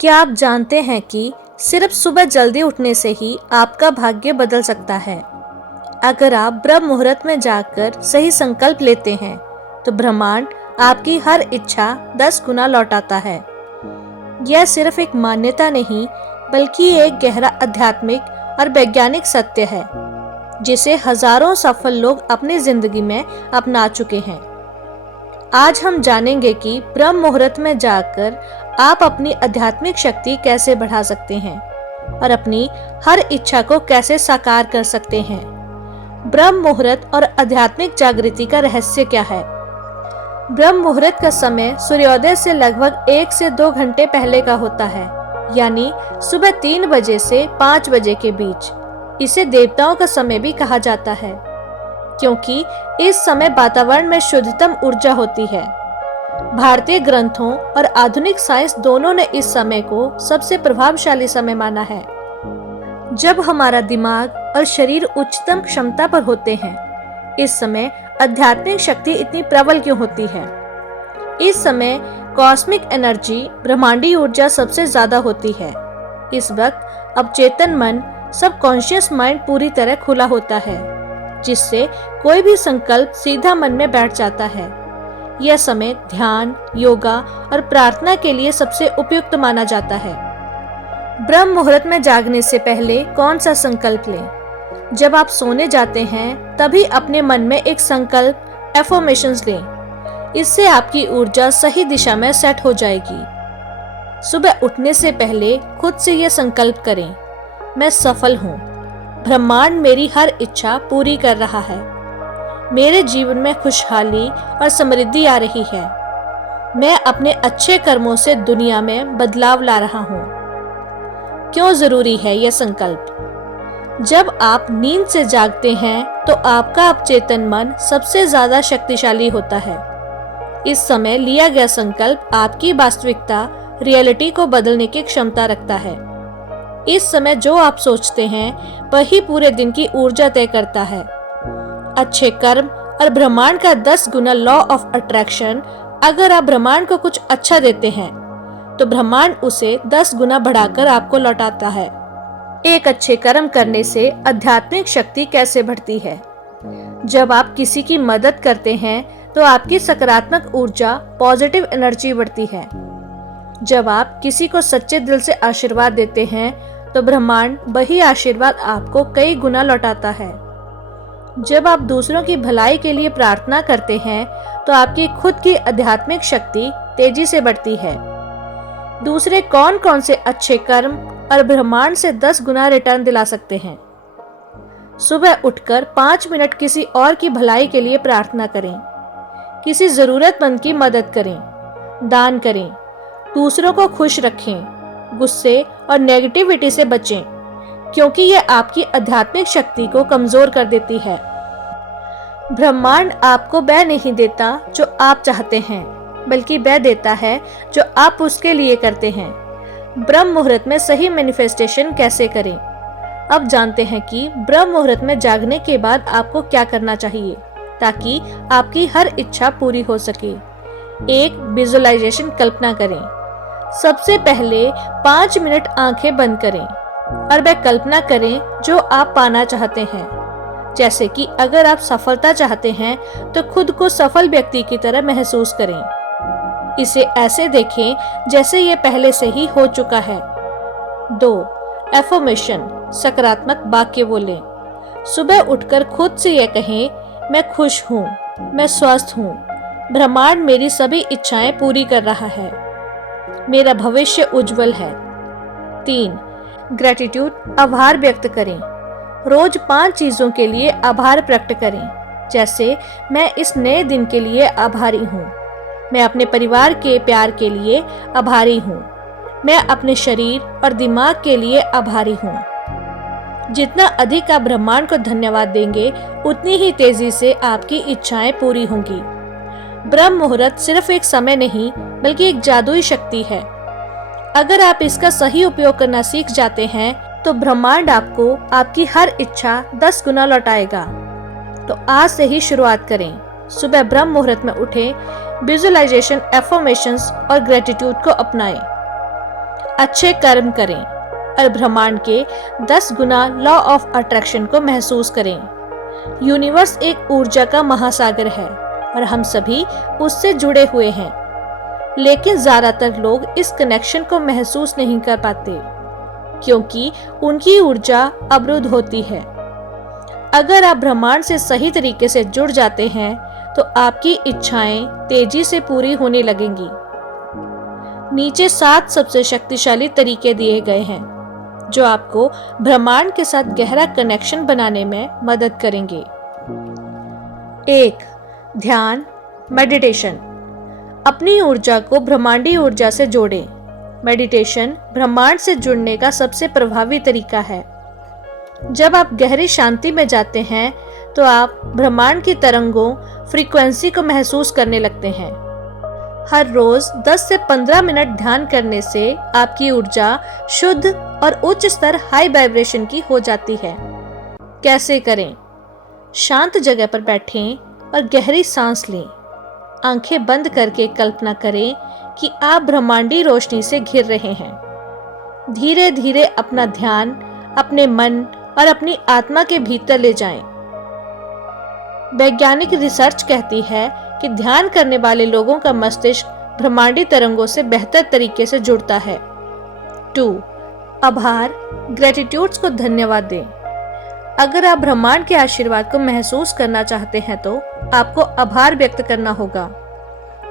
क्या आप जानते हैं कि सिर्फ सुबह जल्दी उठने से ही आपका भाग्य बदल सकता है। अगर आप ब्रह्म मुहूर्त में जाकर सही संकल्प लेते हैं तो ब्रह्मांड आपकी हर इच्छा 10 गुना लौटाता है। यह सिर्फ एक मान्यता नहीं बल्कि एक गहरा आध्यात्मिक और वैज्ञानिक सत्य है जिसे हजारों सफल लोग अपनी जिंदगी में अपना चुके हैं। आज हम जानेंगे कि ब्रह्म मुहूर्त में जाकर आप अपनी आध्यात्मिक शक्ति कैसे बढ़ा सकते हैं और अपनी हर इच्छा को कैसे साकार कर सकते हैं। ब्रह्म मुहूर्त और आध्यात्मिक जागृति का रहस्य क्या है? ब्रह्म मुहूर्त का समय सूर्योदय से लगभग 1 से 2 घंटे पहले का होता है, यानी सुबह 3 बजे से 5 बजे के बीच। इसे देवताओं का समय भी कहा जाता है क्योंकि इस समय वातावरण में शुद्धतम ऊर्जा होती है। भारतीय ग्रंथों और आधुनिक साइंस दोनों ने इस समय को सबसे प्रभावशाली समय माना है। जब हमारा दिमाग और शरीर उच्चतम क्षमता पर होते हैं, इस समय आध्यात्मिक शक्ति इतनी प्रबल क्यों होती है? इस समय कॉस्मिक एनर्जी, ब्रह्मांडीय ऊर्जा सबसे ज्यादा होती है। इस वक्त अवचेतन मन, सबकॉन्शियस माइंड पूरी तरह खुला होता है, जिससे कोई भी संकल्प सीधा मन में बैठ जाता है। यह समय ध्यान, योगा और प्रार्थना के लिए सबसे उपयुक्त माना जाता है। ब्रह्म मुहूर्त में जागने से पहले कौन सा संकल्प लें? जब आप सोने जाते हैं तभी अपने मन में एक संकल्प, एफर्मेशंस लें। इससे आपकी ऊर्जा सही दिशा में सेट हो जाएगी। सुबह उठने से पहले खुद से यह संकल्प करें, मैं सफल हूँ, ब्रह्मांड मेरी हर इच्छा पूरी कर रहा है, मेरे जीवन में खुशहाली और समृद्धि आ रही है, मैं अपने अच्छे कर्मों से दुनिया में बदलाव ला रहा हूँ। क्यों जरूरी है यह संकल्प? जब आप नींद से जागते हैं तो आपका अवचेतन मन सबसे ज्यादा शक्तिशाली होता है। इस समय लिया गया संकल्प आपकी वास्तविकता, रियलिटी को बदलने की क्षमता रखता है। इस समय जो आप सोचते हैं वही पूरे दिन की ऊर्जा तय करता है। अच्छे कर्म और ब्रह्मांड का 10 गुना लॉ ऑफ अट्रैक्शन, अगर आप ब्रह्मांड को कुछ अच्छा देते हैं तो ब्रह्मांड उसे 10 गुना बढ़ाकर आपको लौटाता है। एक अच्छे कर्म करने से आध्यात्मिक शक्ति कैसे बढ़ती है? जब आप किसी की मदद करते हैं तो आपकी सकारात्मक ऊर्जा, पॉजिटिव एनर्जी बढ़ती है। जब आप किसी को सच्चे दिल से आशीर्वाद देते हैं तो ब्रह्मांड वही आशीर्वाद आपको कई गुना लौटाता है। जब आप दूसरों की भलाई के लिए प्रार्थना करते हैं तो आपकी खुद की आध्यात्मिक शक्ति तेजी से बढ़ती है। दूसरे कौन कौन से अच्छे कर्म और ब्रह्मांड से 10 गुना रिटर्न दिला सकते हैं? सुबह उठकर 5 मिनट किसी और की भलाई के लिए प्रार्थना करें, किसी जरूरतमंद की मदद करें, दान करें, दूसरों को खुश रखें, गुस्से और नेगेटिविटी से बचें, क्योंकि यह आपकी आध्यात्मिक शक्ति को कमजोर कर देती है। ब्रह्मांड आपको वह नहीं देता जो आप चाहते हैं, बल्कि वह देता है जो आप उसके लिए करते हैं। ब्रह्म मुहूर्त में सही मैनिफेस्टेशन कैसे करें? अब जानते हैं कि ब्रह्म मुहूर्त में जागने के बाद आपको क्या करना चाहिए ताकि आपकी हर इच्छा पूरी हो सके। एक विजुअलाइजेशन कल्पना करें। सबसे पहले 5 मिनट आंखें बंद करें और वह कल्पना करें जो आप पाना चाहते हैं। जैसे कि अगर आप सफलता चाहते हैं तो खुद को सफल व्यक्ति की तरह महसूस करें। इसे ऐसे देखें जैसे ये पहले से ही हो चुका है। 2. एफर्मेशन, सकारात्मक वाक्य बोलें। सुबह उठकर खुद से यह कहें, मैं खुश हूँ, मैं स्वस्थ हूँ, ब्रह्मांड मेरी सभी इच्छाएं पूरी कर रहा है, मेरा भविष्य उज्जवल है। 3. ग्रेटिट्यूड, आभार व्यक्त करें। रोज 5 चीजों के लिए आभार प्रकट करें, जैसे मैं इस नए दिन के लिए आभारी हूँ, मैं अपने परिवार के प्यार के लिए आभारी हूँ, मैं अपने शरीर और दिमाग के लिए आभारी हूँ। जितना अधिक आप ब्रह्मांड को धन्यवाद देंगे उतनी ही तेजी से आपकी इच्छाएं पूरी होंगी। ब्रह्म मुहूर्त सिर्फ एक समय नहीं बल्कि एक जादुई शक्ति है। अगर आप इसका सही उपयोग करना सीख जाते हैं तो ब्रह्मांड आपको आपकी हर इच्छा 10 गुना लौटाएगा। तो आज से ही शुरुआत करें। सुबह ब्रह्म मुहूर्त में उठें, विजुअलाइजेशन, एफर्मेशंस और ग्रेटिट्यूड को अपनाएं। अच्छे कर्म करें और ब्रह्मांड के 10 गुना लॉ ऑफ अट्रैक्शन को महसूस करें। यूनिवर्स एक ऊर्जा का महासागर है और हम सभी उससे जुड़े हुए हैं, लेकिन ज्यादातर लोग इस कनेक्शन को महसूस नहीं कर पाते क्योंकि उनकी ऊर्जा अवरुद्ध होती है। अगर आप ब्रह्मांड से सही तरीके से जुड़ जाते हैं तो आपकी इच्छाएं तेजी से पूरी होने लगेंगी। नीचे 7 सबसे शक्तिशाली तरीके दिए गए हैं जो आपको ब्रह्मांड के साथ गहरा कनेक्शन बनाने में मदद करेंगे। 1. ध्यान, मेडिटेशन। अपनी ऊर्जा को ब्रह्मांडी ऊर्जा से जोड़ें। मेडिटेशन ब्रह्मांड से जुड़ने का सबसे प्रभावी तरीका है। जब आप गहरी शांति में जाते हैं तो आप ब्रह्मांड की तरंगों, फ्रीक्वेंसी को महसूस करने लगते हैं। हर रोज 10 से 15 मिनट ध्यान करने से आपकी ऊर्जा शुद्ध और उच्च स्तर हाई वाइब्रेशन की हो जाती है। कैसे करें? शांत जगह पर बैठें और गहरी सांस लें। आंखें बंद करके कल्पना करें कि आप ब्रह्मांडी रोशनी से घिर रहे हैं। धीरे धीरे अपना ध्यान अपने मन और अपनी आत्मा के भीतर ले जाएं। वैज्ञानिक रिसर्च कहती है कि ध्यान करने वाले लोगों का मस्तिष्क ब्रह्मांडी तरंगों से बेहतर तरीके से जुड़ता है। 2. आभार, ग्रेटिट्यूड्स को धन्यवाद दें। अगर आप ब्रह्मांड के आशीर्वाद को महसूस करना चाहते हैं तो आपको आभार व्यक्त करना होगा।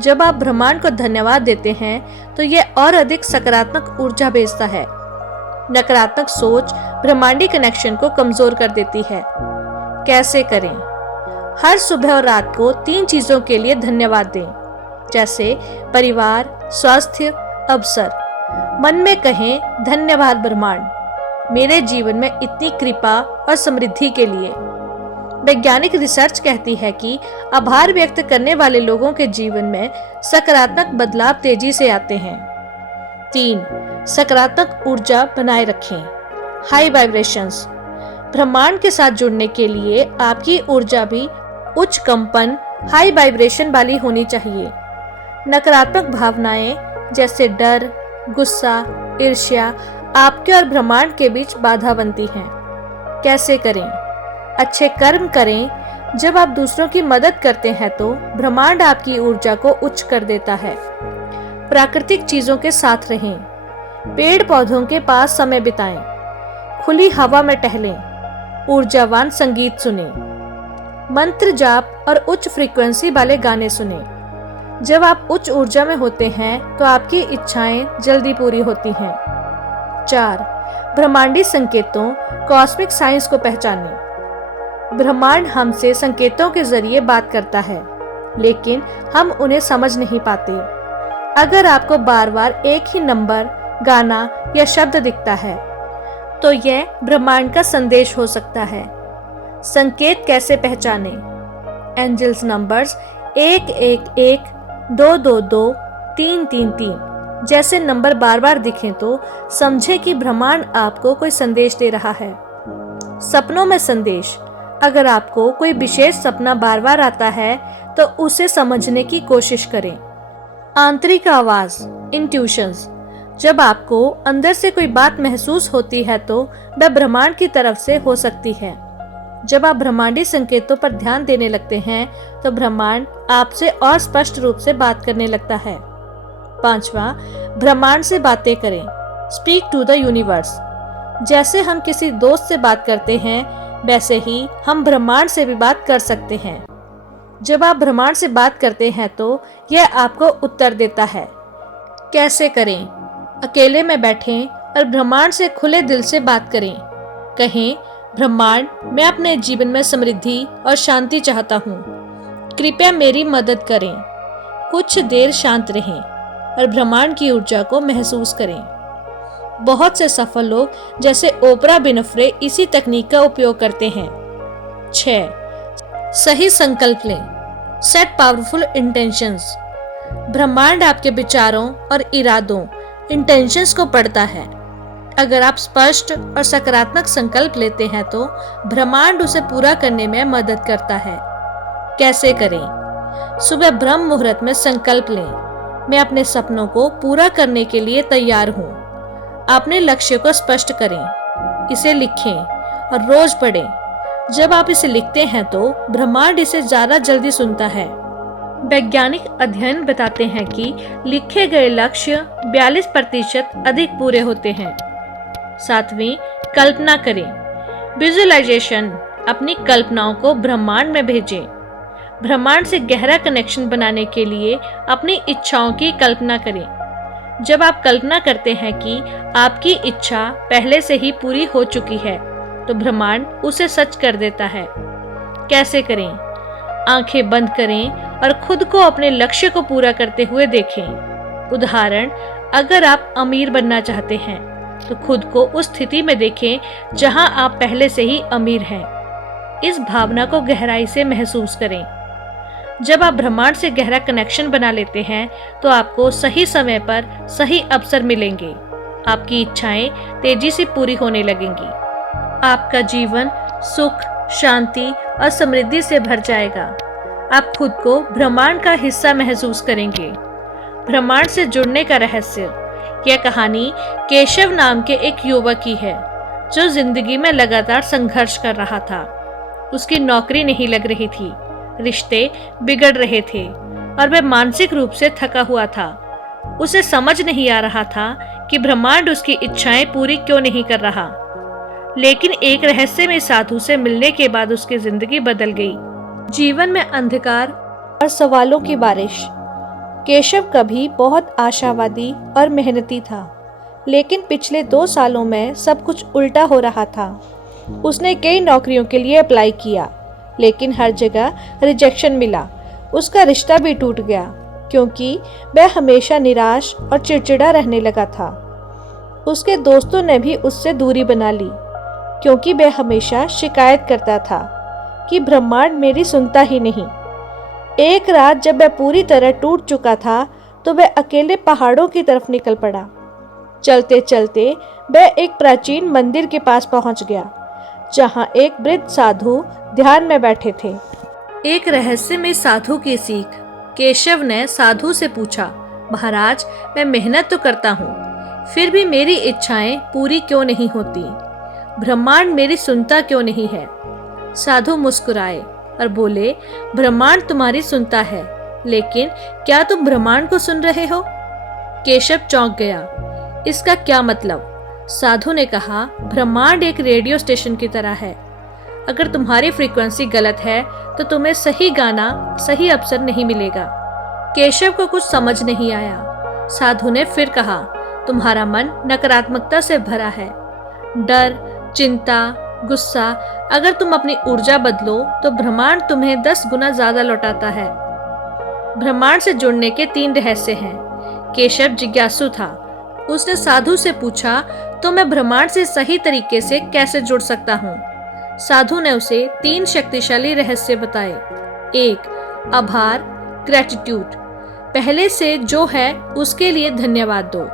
जब आप ब्रह्मांड को धन्यवाद देते हैं तो यह और अधिक सकारात्मक ऊर्जा भेजता है। नकारात्मक सोच ब्रह्मांडी कनेक्शन को कमजोर कर देती है। कैसे करें? हर सुबह और रात को 3 चीजों के लिए धन्यवाद दें, जैसे परिवार, स्वास्थ्य, अवसर। मन में कहें, धन्यवाद ब्रह्मांड मेरे जीवन में इतनी कृपा और समृद्धि के लिए। वैज्ञानिक रिसर्च कहती है कि आभार व्यक्त करने वाले लोगों के जीवन में सकारात्मक बदलाव तेजी से आते हैं। 3. सकारात्मक ऊर्जा बनाए रखें, हाई वाइब्रेशंस। ब्रह्मांड के साथ जुड़ने के लिए आपकी ऊर्जा भी उच्च कंपन, हाई वाइब्रेशन वाली होनी चाहिए। नकारात्मक भावनाएं जैसे डर, गुस्सा, ईर्ष्या आपके और ब्रह्मांड के बीच बाधा बनती हैं। कैसे करें? अच्छे कर्म करें। जब आप दूसरों की मदद करते हैं तो ब्रह्मांड आपकी ऊर्जा को उच्च कर देता है। प्राकृतिक चीजों के साथ रहें, पेड़ पौधों के पास समय बिताएं, खुली हवा में टहलें, ऊर्जावान संगीत सुनें, मंत्र जाप और उच्च फ्रीक्वेंसी वाले गाने सुनें। जब आप उच्च ऊर्जा में होते हैं तो आपकी इच्छाएं जल्दी पूरी होती हैं। 4. ब्रह्मांडी संकेतों, कॉस्मिक साइंस को पहचानें। ब्रह्मांड हमसे संकेतों के जरिए बात करता है, लेकिन हम उन्हें समझ नहीं पाते। अगर आपको बार बार एक ही नंबर, गाना या शब्द दिखता है तो यह ब्रह्मांड का संदेश हो सकता है। संकेत कैसे पहचानें? एंजल्स नंबर्स 111, 222, 333 जैसे नंबर बार बार दिखें तो समझें कि ब्रह्मांड आपको कोई संदेश दे रहा है। सपनों में संदेश। अगर आपको कोई विशेष सपना बार बार आता है तो उसे समझने की कोशिश करें। आंतरिक आवाज, इंट्यूशंस। जब आपको अंदर से कोई बात महसूस होती है तो वह ब्रह्मांड की तरफ से हो सकती है। जब आप ब्रह्मांडी संकेतों पर ध्यान देने लगते हैं तो ब्रह्मांड आपसे और स्पष्ट रूप से बात करने लगता है। 5वां, ब्रह्मांड से बातें करें, स्पीक टू द यूनिवर्स। जैसे हम किसी दोस्त से बात करते हैं वैसे ही हम ब्रह्मांड से भी बात कर सकते हैं। जब आप ब्रह्मांड से बात करते हैं तो यह आपको उत्तर देता है। कैसे करें? अकेले में बैठें और ब्रह्मांड से खुले दिल से बात करें। कहें, ब्रह्मांड, मैं अपने जीवन में समृद्धि और शांति चाहता हूँ, कृपया मेरी मदद करें। कुछ देर शांत रहें और ब्रह्मांड की ऊर्जा को महसूस करें। बहुत से सफल लोग जैसे ओपरा विनफ्रे इसी तकनीक का उपयोग करते हैं। 6. सही संकल्प लें, सेट पावरफुल इंटेंशंस। ब्रह्मांड आपके विचारों और इरादों, इंटेंशंस को पढ़ता है। अगर आप स्पष्ट और सकारात्मक संकल्प लेते हैं तो ब्रह्मांड उसे पूरा करने में मदद करता है। कैसे करें? सुबह ब्रह्म मुहूर्त में संकल्प लें, मैं अपने सपनों को पूरा करने के लिए तैयार हूँ। अपने लक्ष्य को स्पष्ट करें, इसे लिखें और रोज पढ़ें। जब आप इसे लिखते हैं तो ब्रह्मांड इसे ज्यादा जल्दी सुनता है। वैज्ञानिक अध्ययन बताते हैं कि लिखे गए लक्ष्य 42% अधिक पूरे होते हैं। 7वीं, कल्पना करें। विजुअलाइजेशन, अपनी कल्पनाओं को ब्रह्मांड में भेजें। ब्रह्मांड से गहरा कनेक्शन बनाने के लिए अपनी इच्छाओं की कल्पना करें। जब आप कल्पना करते हैं कि आपकी इच्छा पहले से ही पूरी हो चुकी है, तो ब्रह्मांड उसे सच कर देता है। कैसे करें? आंखें बंद करें और खुद को अपने लक्ष्य को पूरा करते हुए देखें। उदाहरण, अगर आप अमीर बनना चाहते हैं, तो खुद को उस स्थिति में देखें जहां आप पहले से ही अमीर हैं। इस भावना को गहराई से महसूस करें। जब आप ब्रह्मांड से गहरा कनेक्शन बना लेते हैं, तो आपको सही समय पर सही अवसर मिलेंगे। आपकी इच्छाएं तेजी से पूरी होने लगेंगी। आपका जीवन सुख, शांति और समृद्धि से भर जाएगा। आप खुद को ब्रह्मांड का हिस्सा महसूस करेंगे। ब्रह्मांड से जुड़ने का रहस्य। यह कहानी केशव नाम के एक युवक की है, जो जिंदगी में लगातार संघर्ष कर रहा था। उसकी नौकरी नहीं लग रही थी, रिश्ते बिगड़ रहे थे और वह मानसिक रूप से थका हुआ था। उसे समझ नहीं आ रहा था कि ब्रह्मांड उसकी इच्छाएं पूरी क्यों नहीं कर रहा। लेकिन एक रहस्यमय साधु से मिलने के बाद उसकी जिंदगी बदल गई। जीवन में अंधकार और सवालों की बारिश। केशव कभी बहुत आशावादी और मेहनती था, लेकिन पिछले 2 सालों में सब कुछ उल्टा हो रहा था। उसने कई नौकरियों के लिए अप्लाई किया, लेकिन हर जगह रिजेक्शन मिला। उसका रिश्ता भी टूट गया, क्योंकि वह हमेशा निराश और चिड़चिड़ा रहने लगा था। उसके दोस्तों ने भी उससे दूरी बना ली, क्योंकि वह हमेशा शिकायत करता था कि ब्रह्मांड मेरी सुनता ही नहीं। एक रात जब वह पूरी तरह टूट चुका था, तो वह अकेले पहाड़ों की तरफ निकल पड़ा। चलते चलते वह एक प्राचीन मंदिर के पास पहुंच गया, जहां एक वृद्ध साधु ध्यान में बैठे थे। एक रहस्यमय साधु की सीख। केशव ने साधु से पूछा, महाराज, मैं मेहनत तो करता हूँ, फिर भी मेरी इच्छाएं पूरी क्यों नहीं होती? ब्रह्मांड मेरी सुनता क्यों नहीं है? साधु मुस्कुराए और बोले, ब्रह्मांड तुम्हारी सुनता है, लेकिन क्या तुम ब्रह्मांड को सुन रहे हो? केशव चौंक गया। इसका क्या मतलब? साधु ने कहा, ब्रह्मांड एक रेडियो स्टेशन की तरह है। अगर तुम्हारी फ्रीक्वेंसी गलत है, तो तुम्हें सही गाना, सही अवसर नहीं मिलेगा। केशव को कुछ समझ नहीं आया। साधु ने फिर कहा, तुम्हारा मन नकारात्मकता से भरा है। डर, चिंता, गुस्सा। अगर तुम अपनी ऊर्जा बदलो, तो ब्रह्मांड तुम्हें 10 गुना ज्यादा लौटाता है। ब्रह्मांड से जुड़ने के 3 रहस्य हैं। केशव जिज्ञासु था। उसने साधु से पूछा, तो मैं ब्रह्मांड से सही तरीके से कैसे जुड़ सकता हूँ? साधु ने उसे 3 शक्तिशाली रहस्य बताए। 1. आभार, ग्रेटिट्यूड। पहले से जो है उसके लिए धन्यवाद दो।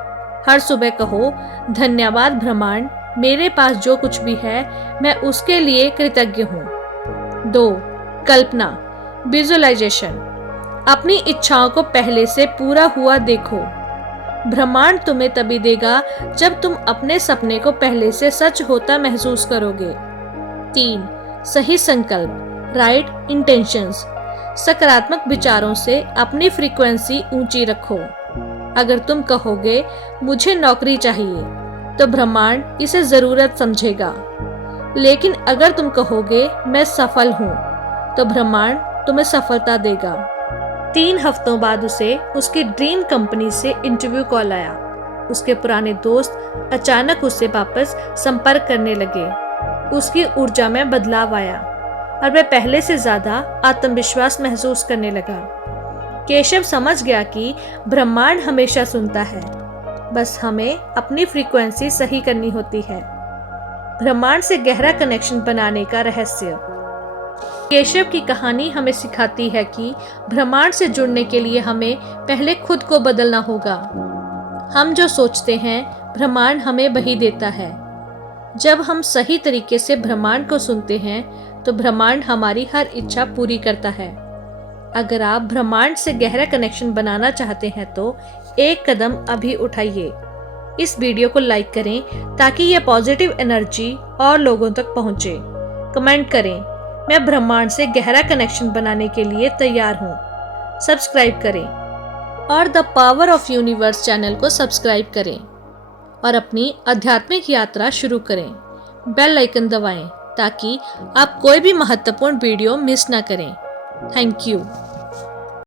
हर सुबह कहो, धन्यवाद ब्रह्मांड, मेरे पास जो कुछ भी है मैं उसके लिए कृतज्ञ हूँ। 2. कल्पना, विजुअलाइजेशन। अपनी इच्छाओं को पहले से पूरा हुआ देखो। ब्रह्मांड तुम्हें तभी देगा जब तुम अपने सपने को पहले से सच होता महसूस करोगे। 3. सही संकल्प, राइट इंटेंशंस। सकारात्मक विचारों से अपनी फ्रीक्वेंसी ऊंची रखो। अगर तुम कहोगे मुझे नौकरी चाहिए, तो ब्रह्मांड इसे जरूरत समझेगा। लेकिन अगर तुम कहोगे मैं सफल हूँ, तो ब्रह्मांड तुम्हें सफलता देगा। 3 हफ्तों बाद उसे उसकी ड्रीम कंपनी से इंटरव्यू कॉल आया। उसके पुराने दोस्त अचानक उससे वापस संपर्क करने लगे। उसकी ऊर्जा में बदलाव आया और वह पहले से ज्यादा आत्मविश्वास महसूस करने लगा। केशव समझ गया कि ब्रह्मांड हमेशा सुनता है, बस हमें अपनी फ्रीक्वेंसी सही करनी होती है। ब्रह्मांड से गहरा कनेक्शन बनाने का रहस्य। केशव की कहानी हमें सिखाती है कि ब्रह्मांड से जुड़ने के लिए हमें पहले खुद को बदलना होगा। हम जो सोचते हैं, ब्रह्मांड हमें वही देता है। जब हम सही तरीके से ब्रह्मांड को सुनते हैं, तो ब्रह्मांड हमारी हर इच्छा पूरी करता है। अगर आप ब्रह्मांड से गहरा कनेक्शन बनाना चाहते हैं, तो एक कदम अभी उठाइए। इस वीडियो को लाइक करें ताकि ये पॉजिटिव एनर्जी और लोगों तक पहुंचे। कमेंट करें, मैं ब्रह्मांड से गहरा कनेक्शन बनाने के लिए तैयार हूँ। सब्सक्राइब करें और the power of universe channel को सब्सक्राइब करें और अपनी आध्यात्मिक यात्रा शुरू करें। बेल आइकन दबाएं ताकि आप कोई भी महत्वपूर्ण वीडियो मिस ना करें। Thank you.